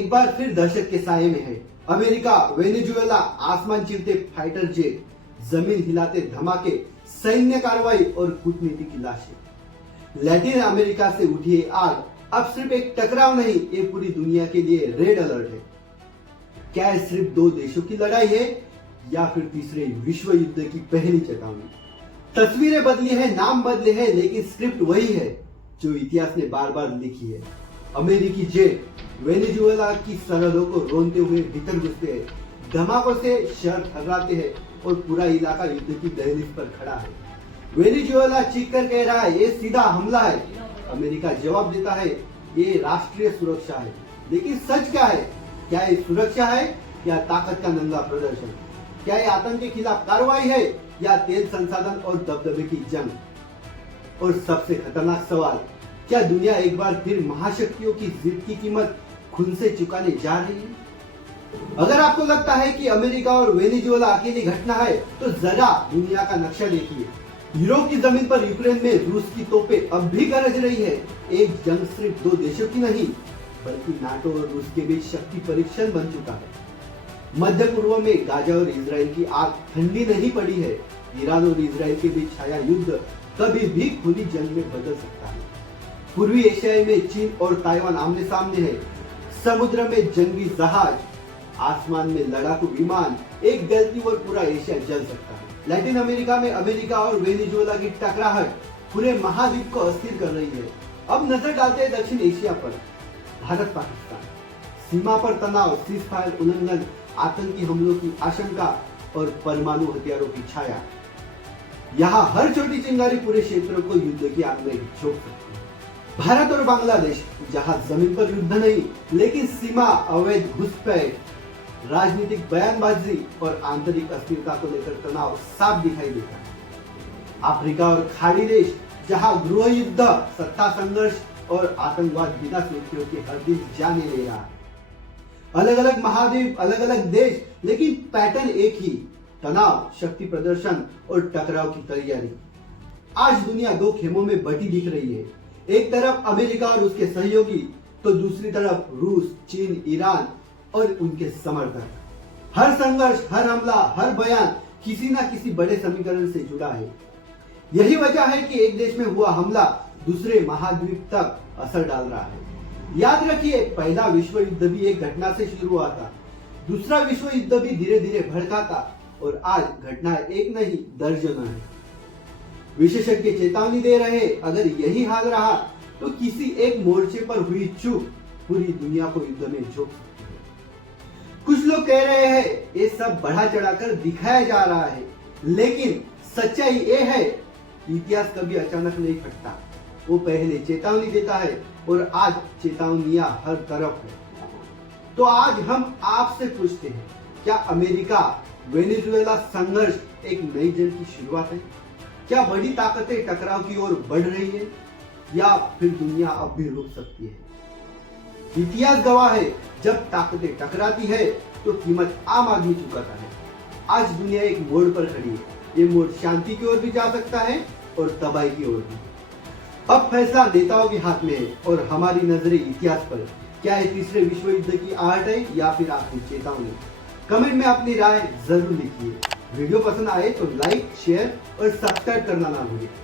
एक बार फिर दहशत के साये में है। अमेरिका, वेनेजुएला, आसमान चीरते फाइटर जेट, जमीन हिलाते धमाके, सैन्य कार्रवाई और कूटनीति की लाशें। लैटिन अमेरिका से उठी है आग अब सिर्फ एक टकराव नहीं, ये पूरी दुनिया के लिए रेड अलर्ट है। क्या ये सिर्फ दो देशों की लड़ाई है या फिर तीसरे विश्व युद्ध की पहली चेतावनी? तस्वीरें बदली है, नाम बदले हैं, लेकिन स्क्रिप्ट वही है जो इतिहास ने बार बार लिखी है। अमेरिकी जेट वेनेजुएला की सरहदों को रोनते हुए भीतर घुसते हैं, धमाकों से शहर थर्राते हैं और पूरा इलाका युद्ध की दहलीज पर खड़ा है। वेनेजुएला चीख कर कह रहा है ये सीधा हमला है। अमेरिका जवाब देता है ये राष्ट्रीय सुरक्षा है। लेकिन सच क्या है? क्या ये सुरक्षा है या ताकत का नंगा प्रदर्शन? क्या ये आतंक के खिलाफ कार्रवाई है या तेल संसाधन और दबदबे की जंग? और सबसे खतरनाक सवाल, क्या दुनिया एक बार फिर महाशक्तियों की जिद की कीमत खून से चुकाने जा रही है? अगर आपको लगता है कि अमेरिका और वेनेजुएला अकेली घटना है, तो जरा दुनिया का नक्शा देखिए। यूरोप की जमीन पर यूक्रेन में रूस की तोपें अब भी गरज रही है। एक जंग सिर्फ दो देशों की नहीं, बल्कि नाटो और रूस के बीच शक्ति परीक्षण बन चुका है। मध्य पूर्व में गाजा और इजराइल की आग ठंडी नहीं पड़ी है। ईरान और इजराइल के बीच छाया युद्ध कभी भी खुली जंग में बदल सकता है। पूर्वी एशिया में चीन और ताइवान आमने सामने है। समुद्र में जंगी जहाज, आसमान में लड़ाकू विमान, एक गलती और पूरा एशिया जल सकता है। लैटिन अमेरिका में अमेरिका और वेनेजुएला की टकराहट पूरे महाद्वीप को अस्थिर कर रही है। अब नजर डालते हैं दक्षिण एशिया पर। भारत पाकिस्तान सीमा पर तनाव, सीज फायर उल्लंघन, आतंकी हमलों की आशंका और परमाणु हथियारों की छाया। यहाँ हर छोटी चिंगारी पूरे क्षेत्र को युद्ध की आग में झोंक सकती है। भारत और बांग्लादेश, जहाँ जमीन पर युद्ध नहीं लेकिन सीमा, अवैध घुसपैठ, राजनीतिक बयानबाजी और आंतरिक अस्थिरता को लेकर तनाव साफ दिखाई देता है। अफ्रीका और खाड़ी देश, जहां गृह युद्ध, सत्ता संघर्ष और आतंकवाद बिना सुर्खियों के हर दिन जाने ले रहा है। अलग अलग महाद्वीप, अलग अलग देश, लेकिन पैटर्न एक ही, तनाव, शक्ति प्रदर्शन और टकराव की तैयारी। आज दुनिया दो खेमों में बटी दिख रही है। एक तरफ अमेरिका और उसके सहयोगी, तो दूसरी तरफ रूस, चीन, ईरान और उनके समर्थक। हर संघर्ष, हर हमला, हर बयान किसी न किसी बड़े समीकरण से जुड़ा है। यही वजह है कि एक देश में हुआ हमला दूसरे महाद्वीप तक असर डाल रहा है। याद रखिए, पहला विश्व युद्ध भी एक घटना से शुरू हुआ था। दूसरा विश्व युद्ध भी धीरे धीरे भड़का था और आज घटना एक नहीं दर्जनों है। विशेषज्ञ चेतावनी दे रहे, अगर यही हाल रहा तो किसी एक मोर्चे पर हुई चूक पूरी दुनिया को युद्ध में झोंक सकती है। कुछ लोग कह रहे हैं ये सब बढ़ा चढ़ाकर दिखाया जा रहा है, लेकिन सच्चाई ये है इतिहास कभी अचानक नहीं फटता। वो पहले चेतावनी देता है और आज चेतावनियां हर तरफ है। तो आज हम आपसे पूछते हैं, क्या अमेरिका वेनेजुएला संघर्ष एक नई जंग की शुरुआत है? क्या बड़ी ताकतें टकराव की ओर बढ़ रही है या फिर दुनिया अब भी रुक सकती है? इतिहास गवाह है, जब ताकतें टकराती है तो कीमत आम आदमी चुकाता है। आज दुनिया एक मोड़ पर खड़ी है। ये मोड़ शांति की ओर भी जा सकता है और तबाही की ओर भी। अब फैसला नेताओं के हाथ में है और हमारी नजरें इतिहास पर। क्या ये तीसरे विश्व युद्ध की आहट है या फिर आखिरी चेतावनी? कमेंट में अपनी राय जरूर लिखिए। वीडियो पसंद आए तो लाइक, शेयर और सब्सक्राइब करना ना भूलिए।